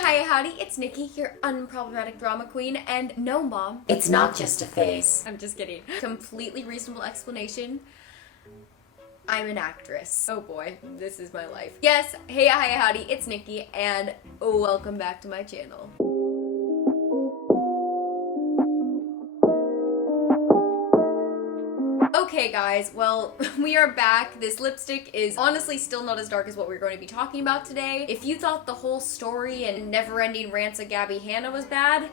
Hiya, howdy, it's Nikki, your unproblematic drama queen, and no, Mom, it's not just a phase. I'm just kidding. Completely reasonable explanation. I'm an actress. Oh boy, this is my life. Yes, hey, hiya, howdy, it's Nikki, and welcome back to my channel. Okay guys, well, we are back. This lipstick is honestly still not as dark as what we're going to be talking about today. If you thought the whole story and never-ending rants of Gabby Hanna was bad,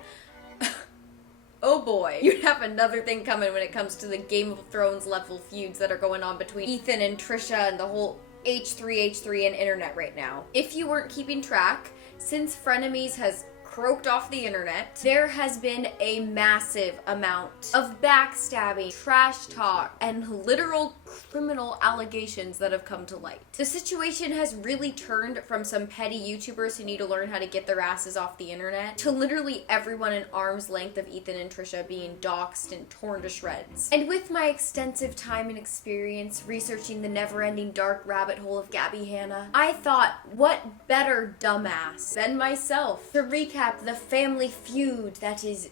oh boy, you have another thing coming when it comes to the Game of Thrones level feuds that are going on between Ethan and Trisha and the whole H3H3 and internet right now. If you weren't keeping track, since Frenemies has croaked off the internet, there has been a massive amount of backstabbing, trash talk, and literal criminal allegations that have come to light. The situation has really turned from some petty YouTubers who need to learn how to get their asses off the internet to literally everyone in arm's length of Ethan and Trisha being doxxed and torn to shreds. And with my extensive time and experience researching the never-ending dark rabbit hole of Gabby Hanna, I thought, what better dumbass than myself to recap the family feud that is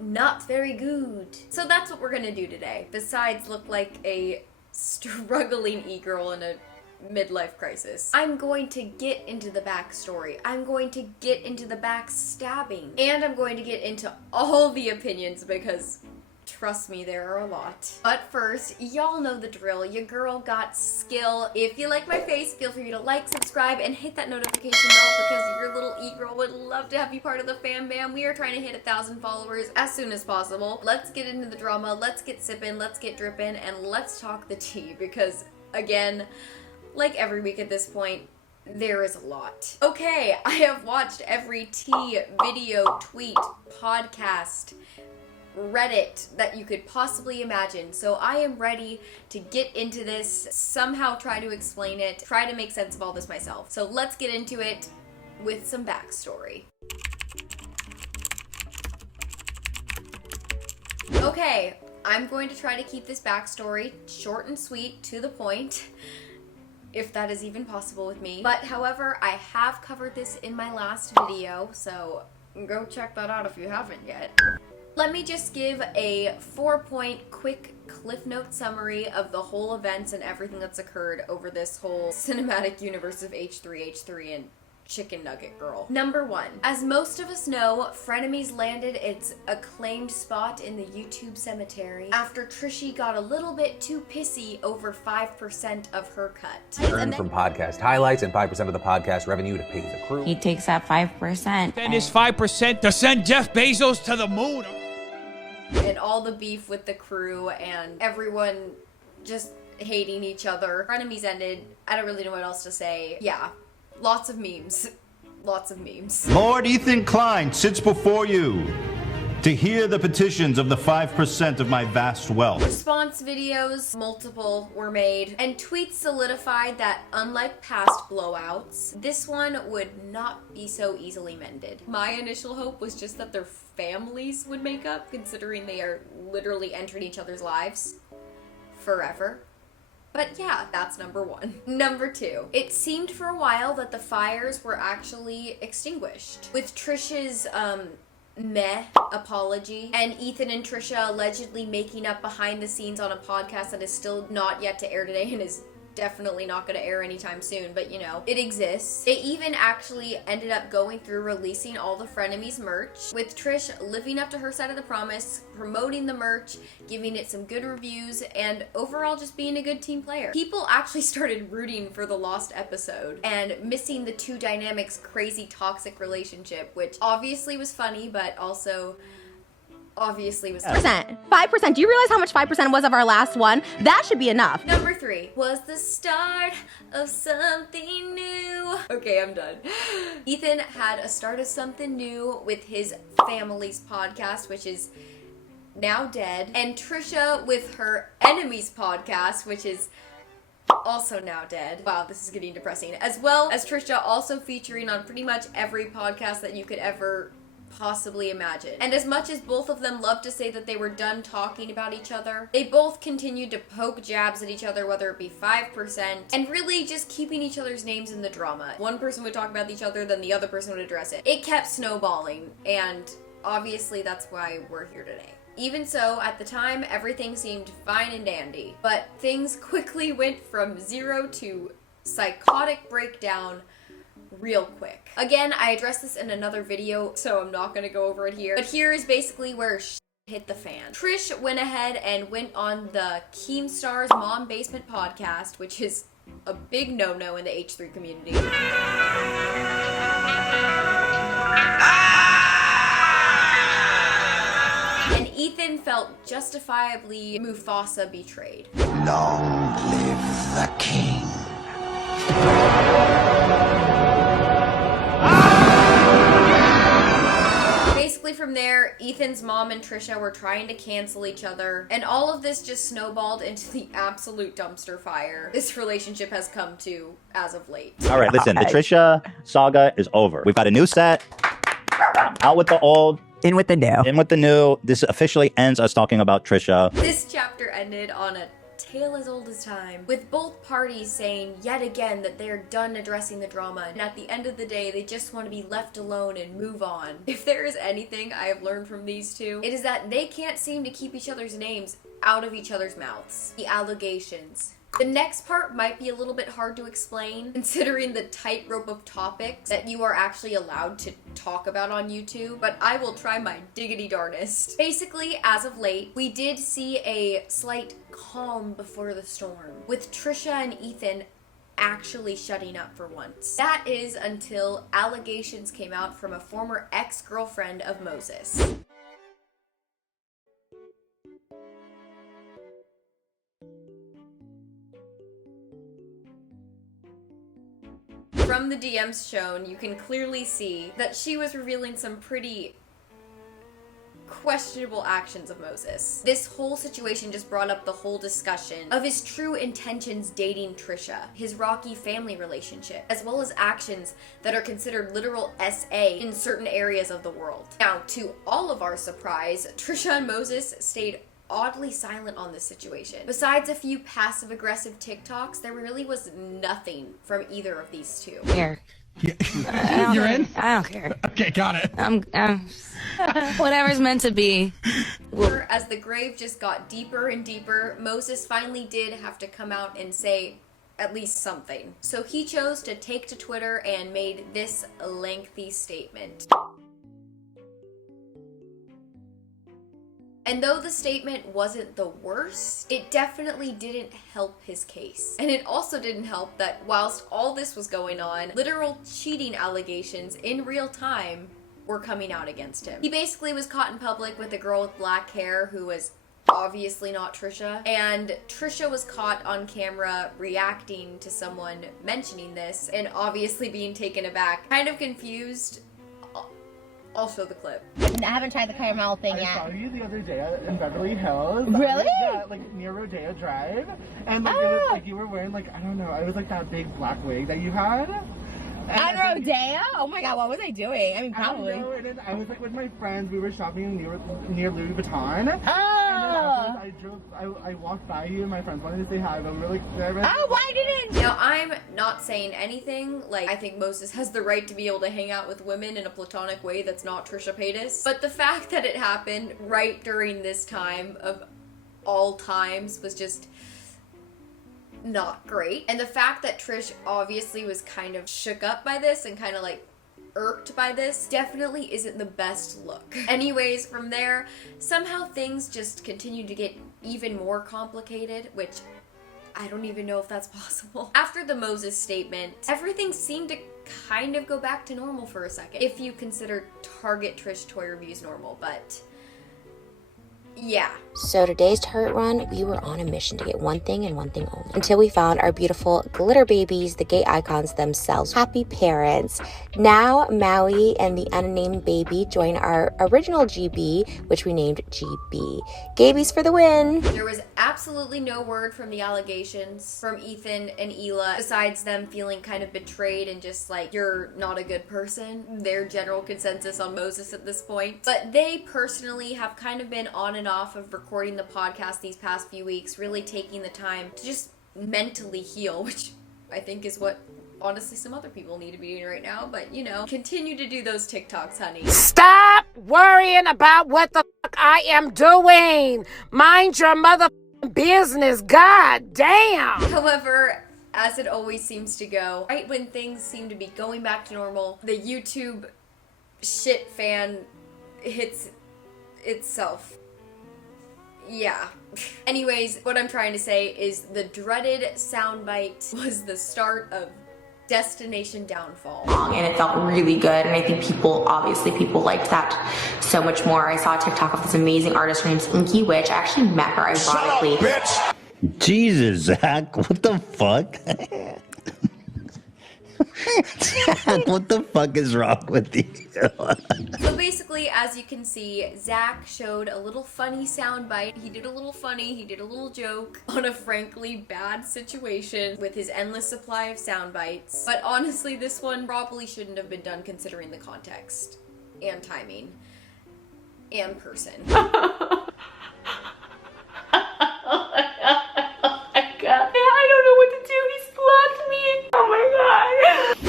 not very good. So that's what we're gonna do today, besides look like a struggling e-girl in a midlife crisis. I'm going to get into the backstory, I'm going to get into the backstabbing, and I'm going to get into all the opinions because trust me, there are a lot. But first, y'all know the drill. Your girl got skill. If you like my face, feel free to like, subscribe, and hit that notification bell because your little e-girl would love to have you part of the fam bam. We are trying to hit 1,000 followers as soon as possible. Let's get into the drama, let's get sipping, let's get dripping, and let's talk the tea because, again, like every week at this point, there is a lot. Okay, I have watched every tea, video, tweet, podcast, Reddit that you could possibly imagine, so I am ready to get into this, somehow try to explain it, try to make sense of all this myself. So let's get into it with some backstory. Okay, I'm going to try to keep this backstory short and sweet, to the point, if that is even possible with me. But however, I have covered this in my last video, so go check that out if you haven't yet. Let me just give a 4-point quick Cliff Note summary of the whole events and everything that's occurred over this whole cinematic universe of H3H3 and Chicken Nugget Girl. Number 1. As most of us know, Frenemies landed its acclaimed spot in the YouTube cemetery after Trishy got a little bit too pissy over 5% of her cut. Earned from podcast highlights and 5% of the podcast revenue to pay the crew. He takes that 5%. Then his 5% to send Jeff Bezos to the moon. And all the beef with the crew and everyone just hating each other. Frenemies ended. I don't really know what else to say. Yeah, lots of memes. Lots of memes. Lord Ethan Klein sits before you to hear the petitions of the 5% of my vast wealth. Response videos, multiple, were made, and tweets solidified that unlike past blowouts, this one would not be so easily mended. My initial hope was just that their families would make up, considering they are literally entering each other's lives forever. But yeah, that's number 1. Number 2. It seemed for a while that the fires were actually extinguished. With Trisha's, meh apology and Ethan and Trisha allegedly making up behind the scenes on a podcast that is still not yet to air today and is definitely not going to air anytime soon, but you know, it exists. They even actually ended up going through releasing all the Frenemies merch, with Trish living up to her side of the promise, promoting the merch, giving it some good reviews, and overall just being a good team player. People actually started rooting for the lost episode and missing the two dynamics' crazy toxic relationship, which obviously was funny, but also obviously was 5%. Do you realize how much 5% was of our last one? That should be enough. Number 3 was the start of something new. Okay, I'm done. Ethan had a start of something new with his family's podcast, which is now dead, and Trisha with her enemy's podcast, which is also now dead. Wow, this is getting depressing. As well as Trisha also featuring on pretty much every podcast that you could ever possibly imagine. And as much as both of them loved to say that they were done talking about each other, they both continued to poke jabs at each other, whether it be 5%, and really just keeping each other's names in the drama. One person would talk about each other, then the other person would address it. It kept snowballing, and obviously that's why we're here today. Even so, at the time, everything seemed fine and dandy, but things quickly went from 0 to psychotic breakdown real quick. Again, I addressed this in another video, so I'm not gonna go over it here, but here is basically where hit the fan. Trish went ahead and went on the Keemstar's Mom Basement podcast, which is a big no-no in the H3 community. And Ethan felt justifiably Mufasa betrayed. Long live the king. Basically from there, Ethan's mom and Trisha were trying to cancel each other, and all of this just snowballed into the absolute dumpster fire this relationship has come to as of late. All right, listen, the Trisha saga is over. We've got a new set, out with the old, In with the new. in with the new. This officially ends us talking about Trisha. This chapter ended on a tale as old as time, with both parties saying yet again that they're done addressing the drama, and at the end of the day, they just want to be left alone and move on. If there is anything I have learned from these two, it is that they can't seem to keep each other's names out of each other's mouths. The allegations. The next part might be a little bit hard to explain, considering the tightrope of topics that you are actually allowed to talk about on YouTube, but I will try my diggity darnest. Basically, as of late, we did see a slight calm before the storm, with Trisha and Ethan actually shutting up for once. That is until allegations came out from a former ex-girlfriend of Moses. From the DMs shown, you can clearly see that she was revealing some pretty questionable actions of Moses. This whole situation just brought up the whole discussion of his true intentions dating Trisha, his rocky family relationship, as well as actions that are considered literal SA in certain areas of the world. Now, to all of our surprise, Trisha and Moses stayed oddly silent on this situation. Besides a few passive-aggressive TikToks, there really was nothing from either of these two. Here. You're in? I don't care. Okay, got it. I'm whatever's meant to be. As the grave just got deeper and deeper, Moses finally did have to come out and say at least something. So he chose to take to Twitter and made this lengthy statement. And though the statement wasn't the worst, it definitely didn't help his case. And it also didn't help that whilst all this was going on, literal cheating allegations in real time were coming out against him. He basically was caught in public with a girl with black hair who was obviously not Trisha, and Trisha was caught on camera reacting to someone mentioning this and obviously being taken aback, kind of confused. I'll show the clip. I haven't tried the caramel thing I yet. saw you the other day in Beverly Hills. Really? Yeah, like near Rodeo Drive. And like, it was like you were wearing like, I don't know, it was like that big black wig that you had. On Rodeo? Oh my god, what was I doing? I mean, probably. I don't know, and then I was like with my friends, we were shopping near Louis Vuitton. Oh! And then I walked by you and my friends wanted to say hi, but I'm really nervous. Oh, why didn't? Now, I'm not saying anything. Like, I think Moses has the right to be able to hang out with women in a platonic way that's not Trisha Paytas. But the fact that it happened right during this time of all times was just not great. And the fact that Trish obviously was kind of shook up by this and kind of like irked by this definitely isn't the best look. Anyways, from there, somehow things just continued to get even more complicated, which I don't even know if that's possible. After the Moses statement, everything seemed to kind of go back to normal for a second, if you consider Target Trish toy reviews normal, but Yeah. So today's turret run, we were on a mission to get one thing and one thing only. Until we found our beautiful glitter babies, the gay icons themselves. Happy parents. Now Maui and the unnamed baby join our original GB, which we named GB. Gabies for the win. There was absolutely no word from the allegations from Ethan and Hila, besides them feeling kind of betrayed and just like, you're not a good person. Their general consensus on Moses at this point. But they personally have kind of been on and off of recording the podcast these past few weeks, really taking the time to just mentally heal, which I think is what honestly some other people need to be doing right now. But you know, continue to do those TikToks, honey. Stop worrying about what the fuck I am doing. Mind your mother business. God damn. However, as it always seems to go, right when things seem to be going back to normal, the YouTube shit fan hits itself. Yeah. Anyways, what I'm trying to say is the dreaded soundbite was the start of Destination Downfall. And it felt really good, and I think people liked that so much more. I saw a TikTok of this amazing artist, her name's Inky Witch. I actually met her ironically. Bitch. Jesus, Zach, what the fuck? Zach, what the fuck is wrong with you? So basically, as you can see, Zach showed a little funny soundbite. He did a little joke on a frankly bad situation with his endless supply of soundbites. But honestly, this one probably shouldn't have been done considering the context and timing and person.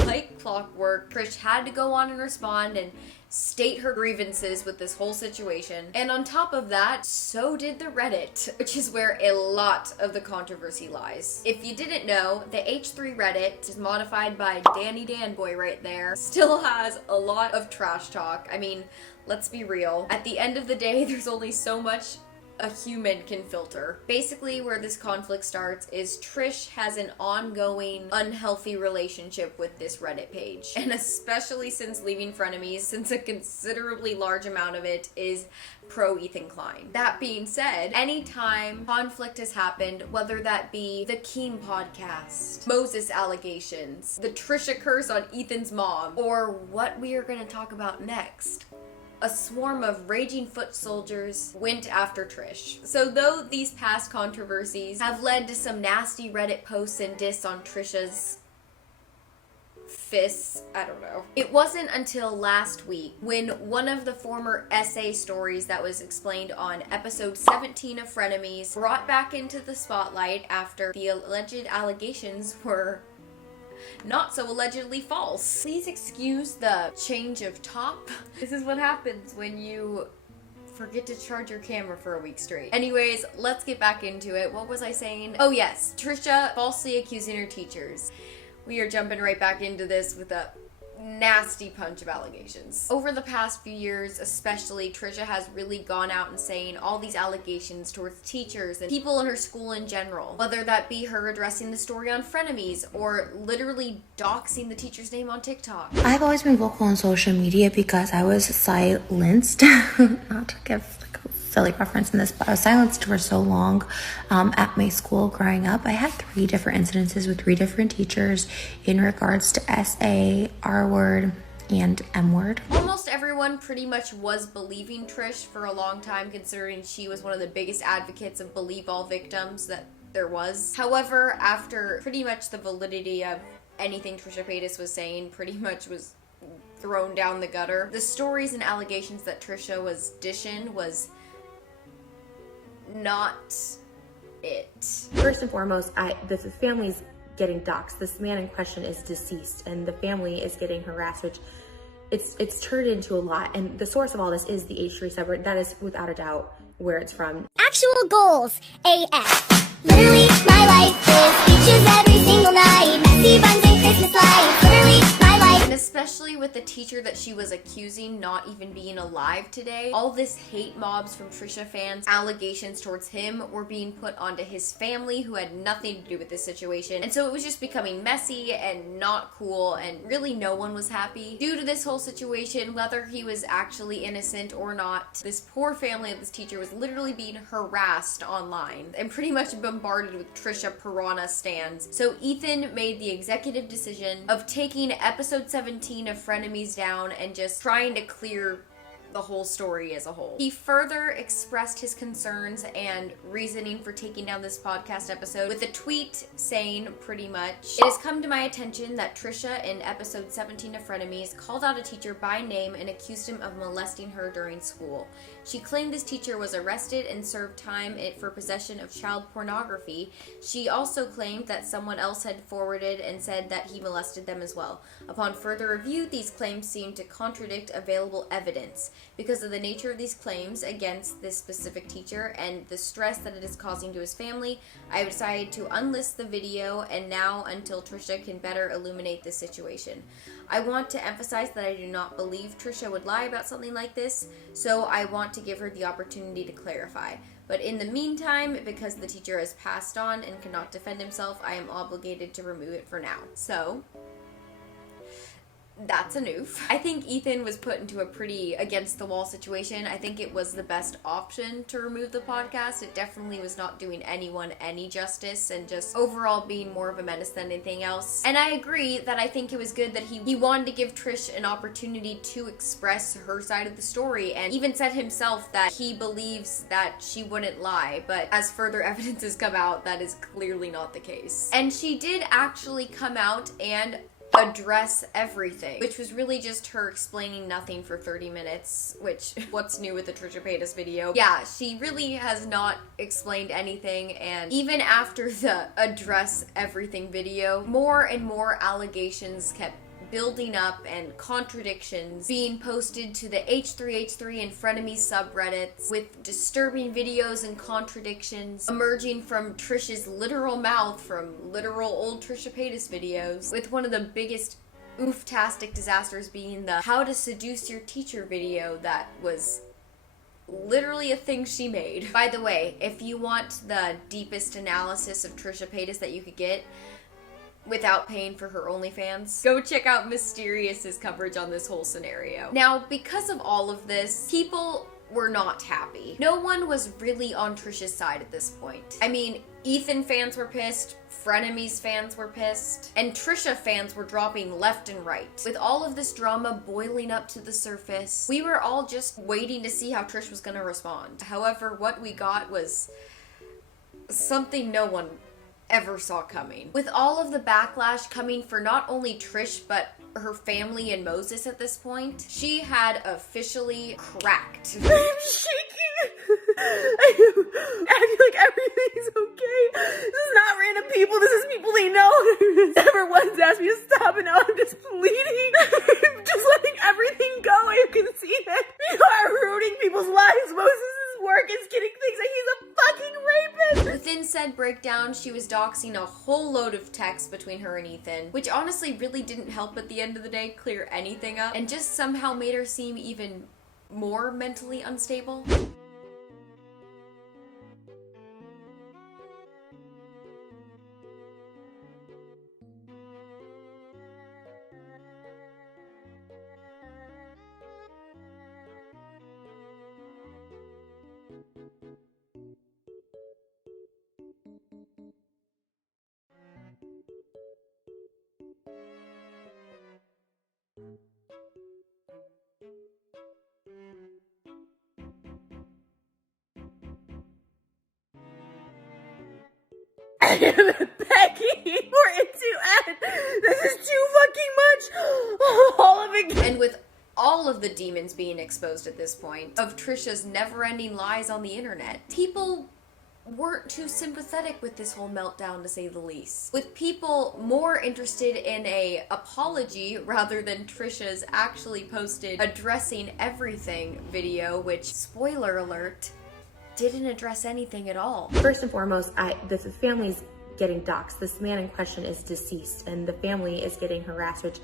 Like clockwork, Trish had to go on and respond and state her grievances with this whole situation. And on top of that, so did the Reddit, which is where a lot of the controversy lies. If you didn't know, the H3 Reddit is modified by Danny Danboy right there, still has a lot of trash talk. I mean, let's be real. At the end of the day, there's only so much a human can filter. Basically, where this conflict starts is Trish has an ongoing unhealthy relationship with this Reddit page, and especially since leaving Frenemies, since a considerably large amount of it is pro Ethan Klein. That being said, anytime conflict has happened, whether that be the Keen podcast, Moses allegations, the Trisha curse on Ethan's mom, or what we are going to talk about next, a swarm of raging foot soldiers went after Trish. So though these past controversies have led to some nasty Reddit posts and diss on Trisha's fists, I don't know. It wasn't until last week when one of the former essay stories that was explained on episode 17 of Frenemies brought back into the spotlight after the alleged allegations were not so allegedly false. Please excuse the change of top. This is what happens when you forget to charge your camera for a week straight. Anyways, let's get back into it. What was I saying? Oh yes, Trisha falsely accusing her teachers. We are jumping right back into this with a nasty punch of allegations. Over the past few years, especially, Trisha has really gone out and saying all these allegations towards teachers and people in her school in general, whether that be her addressing the story on Frenemies or literally doxing the teacher's name on TikTok. I've always been vocal on social media because I was silenced, not to give like a silly reference in this, but I was silenced for so long at my school growing up. I had 3 different incidences with 3 different teachers in regards to SA, R word, and M word. Almost everyone pretty much was believing Trish for a long time, considering she was one of the biggest advocates of believe all victims that there was. However, after pretty much the validity of anything Trisha Paytas was saying pretty much was thrown down the gutter, the stories and allegations that Trisha was dishing was not it. First and foremost, this family's getting doxxed. This man in question is deceased, and the family is getting harassed, which it's turned into a lot. And the source of all this is the H3 subreddit. That is without a doubt where it's from. Actual goals, AF. Literally, my life is beaches every single night. Messy buns and Christmas lights. Literally, my life. And especially with the teacher that she was accusing not even being alive today. All this hate mobs from Trisha fans, allegations towards him were being put onto his family who had nothing to do with this situation. And so it was just becoming messy and not cool, and really no one was happy. Due to this whole situation, whether he was actually innocent or not, this poor family of this teacher was literally being harassed online and pretty much bombarded with Trisha piranha stans. So Ethan made the executive decision of taking episode 17 of Frenemies down and just trying to clear the whole story as a whole. He further expressed his concerns and reasoning for taking down this podcast episode with a tweet saying pretty much, "It has come to my attention that Trisha in episode 17 of Frenemies called out a teacher by name and accused him of molesting her during school. She claimed this teacher was arrested and served time for possession of child pornography. She also claimed that someone else had forwarded and said that he molested them as well. Upon further review, these claims seem to contradict available evidence. Because of the nature of these claims against this specific teacher and the stress that it is causing to his family, I have decided to unlist the video and now until Trisha can better illuminate this situation. I want to emphasize that I do not believe Trisha would lie about something like this, so I want to give her the opportunity to clarify. But in the meantime, because the teacher has passed on and cannot defend himself, I am obligated to remove it for now." So that's a noof. I think Ethan was put into a pretty against the wall situation. I think it was the best option to remove the podcast. It definitely was not doing anyone any justice and just overall being more of a menace than anything else. And I agree that I think it was good that he wanted to give Trish an opportunity to express her side of the story, and even said himself that he believes that she wouldn't lie, but as further evidence has come out, that is clearly not the case. And she did actually come out and address everything, which was really just her explaining nothing for 30 minutes, which, what's new with the Trisha Paytas video? Yeah, she really has not explained anything, and even after the address everything video, more and more allegations kept building up and contradictions being posted to the H3H3 and Frenemies subreddits, with disturbing videos and contradictions emerging from Trish's literal mouth from literal old Trisha Paytas videos, with one of the biggest ooftastic disasters being the how to seduce your teacher video that was literally a thing she made. By the way, if you want the deepest analysis of Trisha Paytas that you could get without paying for her OnlyFans, go check out Mysterious's coverage on this whole scenario. Now, because of all of this, people were not happy. No one was really on Trisha's side at this point. I mean, Ethan fans were pissed, Frenemies fans were pissed, and Trisha fans were dropping left and right. With all of this drama boiling up to the surface, we were all just waiting to see how Trish was gonna respond. However, what we got was something no one ever saw coming. With all of the backlash coming for not only Trish, but her family and Moses at this point, she had officially cracked. I'm shaking. I'm acting like everything's okay. This is not random people. This is people they know. Never once asked me to stop, and now I'm just bleeding. I'm just letting everything go. I can see that you are ruining people's lives. Moses' work is getting things like he's a fucking rapist. Within said breakdown, she was doxing a whole load of text between her and Ethan, which honestly really didn't help at the end of the day clear anything up, and just somehow made her seem even more mentally unstable. I am begging for it to end. This is too fucking much. All of it. And with all of the demons being exposed at this point, of Trisha's never-ending lies on the internet, people weren't too sympathetic with this whole meltdown, to say the least. With people more interested in a apology rather than Trisha's actually posted addressing everything video, which, spoiler alert, didn't address anything at all. First and foremost, this family's getting doxxed. This man in question is deceased, and the family is getting harassed, which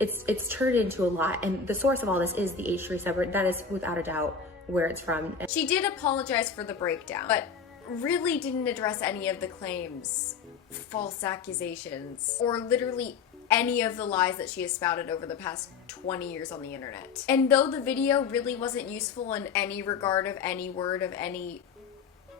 it's turned into a lot. And the source of all this is the H3 subreddit. That is without a doubt where it's from. She did apologize for the breakdown, but really didn't address any of the claims, false accusations, or literally any of the lies that she has spouted over the past 20 years on the internet. And though the video really wasn't useful in any regard of any word of any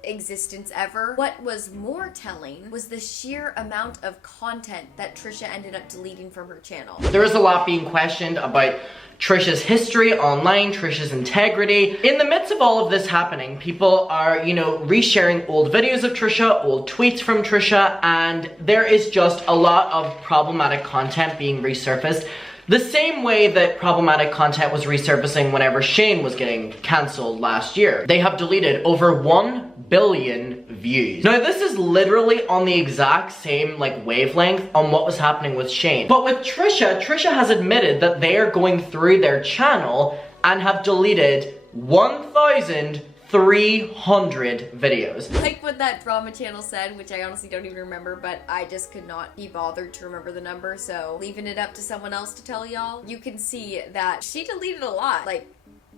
existence ever, what was more telling was the sheer amount of content that Trisha ended up deleting from her channel. There is a lot being questioned about Trisha's history online, Trisha's integrity. In the midst of all of this happening, people are, resharing old videos of Trisha, old tweets from Trisha, and there is just a lot of problematic content being resurfaced. The same way that problematic content was resurfacing whenever Shane was getting cancelled last year. They have deleted over 1 billion views. Now this is literally on the exact same wavelength on what was happening with Shane. But with Trisha has admitted that they are going through their channel and have deleted 1,300 videos. Like what that drama channel said, which I honestly don't even remember, but I just could not be bothered to remember the number, so leaving it up to someone else to tell y'all. You can see that she deleted a lot.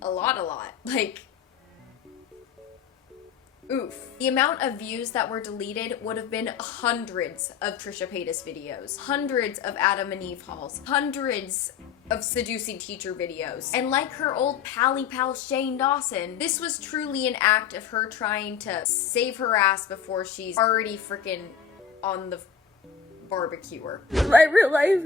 A lot. Oof. The amount of views that were deleted would have been hundreds of Trisha Paytas videos, hundreds of Adam and Eve hauls, hundreds of seducing teacher videos. And like her old pally pal Shane Dawson, this was truly an act of her trying to save her ass before she's already freaking on the barbecuer. My real life,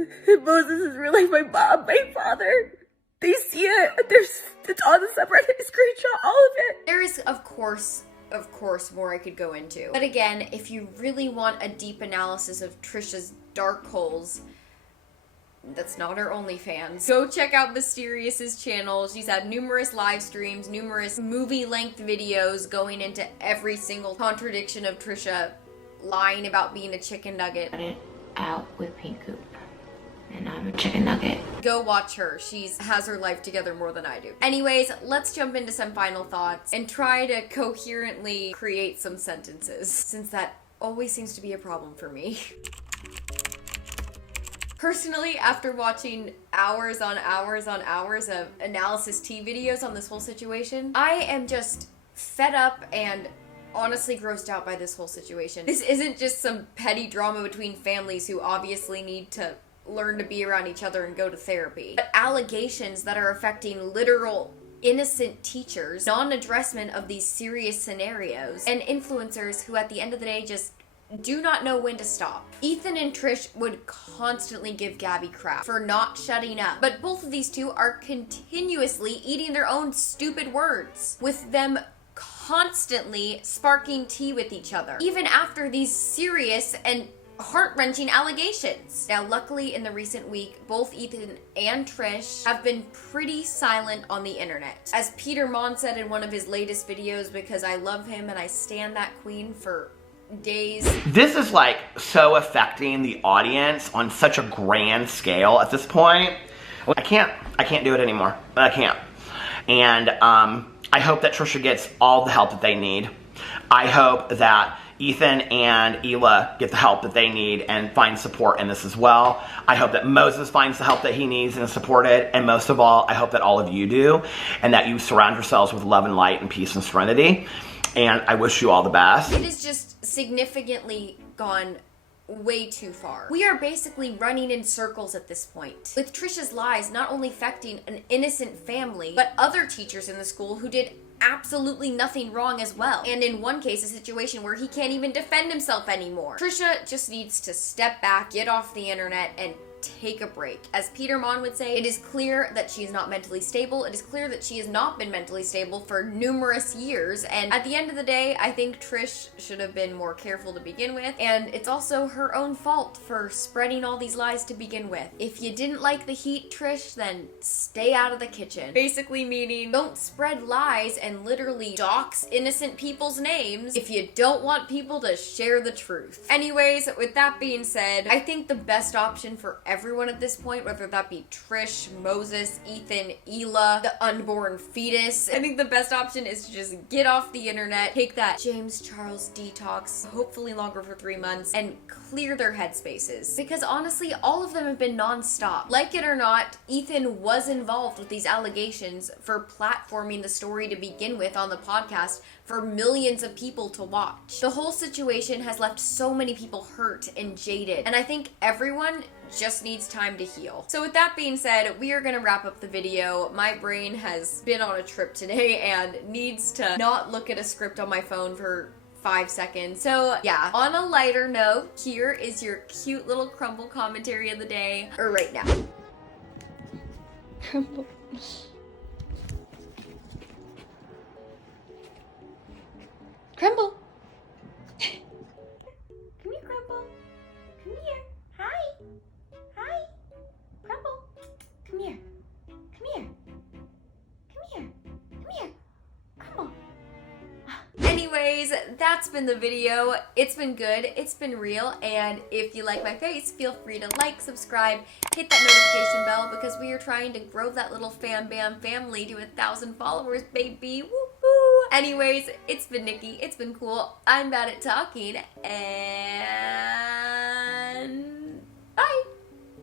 Moses is real life, my mom, my father. They see it. It's on the subreddit, screenshot all of it. There is, of course, more I could go into. But again, if you really want a deep analysis of Trisha's dark holes, that's not her OnlyFans. Go check out Mysterious's channel. She's had numerous live streams, numerous movie-length videos going into every single contradiction of Trisha lying about being a chicken nugget. Out with Pink Coop. And I'm a chicken nugget. Go watch her. She has her life together more than I do. Anyways, let's jump into some final thoughts and try to coherently create some sentences, since that always seems to be a problem for me. Personally, after watching hours on hours on hours of analysis tea videos on this whole situation, I am just fed up and honestly grossed out by this whole situation. This isn't just some petty drama between families who obviously need to learn to be around each other and go to therapy, but allegations that are affecting literal innocent teachers, non-addressment of these serious scenarios, and influencers who at the end of the day just do not know when to stop. Ethan and Trish would constantly give Gabby crap for not shutting up, but both of these two are continuously eating their own stupid words, with them constantly sparking tea with each other, even after these serious and heart-wrenching allegations. Now, luckily, in the recent week, both Ethan and Trish have been pretty silent on the internet. As Peter Mon said in one of his latest videos, because I love him and I stand that queen for days. This is so affecting the audience on such a grand scale at this point. I can't do it anymore. I can't. And I hope that Trisha gets all the help that they need. I hope that Ethan and Hila get the help that they need and find support in this as well. I hope that Moses finds the help that he needs and is supported. And most of all, I hope that all of you do, and that you surround yourselves with love and light and peace and serenity. And I wish you all the best. It has just significantly gone way too far. We are basically running in circles at this point, with Trisha's lies not only affecting an innocent family, but other teachers in the school who did absolutely nothing wrong as well. And in one case, a situation where he can't even defend himself anymore. Trisha just needs to step back, get off the internet, and take a break. As Peter Mon would say, it is clear that she is not mentally stable. It is clear that she has not been mentally stable for numerous years. And at the end of the day, I think Trish should have been more careful to begin with. And it's also her own fault for spreading all these lies to begin with. If you didn't like the heat, Trish, then stay out of the kitchen. Basically meaning don't spread lies and literally dox innocent people's names if you don't want people to share the truth. Anyways, with that being said, I think the best option for everyone at this point, whether that be Trish, Moses, Ethan, Hila, the unborn fetus. I think the best option is to just get off the internet, take that James Charles detox, hopefully longer for 3 months, and clear their headspaces. Because honestly, all of them have been non-stop. Like it or not, Ethan was involved with these allegations for platforming the story to begin with on the podcast for millions of people to watch. The whole situation has left so many people hurt and jaded, and I think everyone just needs time to heal. So with that being said, we are gonna wrap up the video. My brain has been on a trip today and needs to not look at a script on my phone for 5 seconds. So yeah, on a lighter note, here is your cute little crumble commentary of the day, or right now. Crumble. Crumble. Come here, Crumble. Come here. Hi. Hi. Crumble. Come here. Come here. Come here. Come here. Crumble. Anyways, that's been the video. It's been good, it's been real, and if you like my face, feel free to like, subscribe, hit that notification bell, because we are trying to grow that little fam bam family to 1,000 followers, baby. Woohoo! Anyways, it's been Nikki, it's been cool, I'm bad at talking, and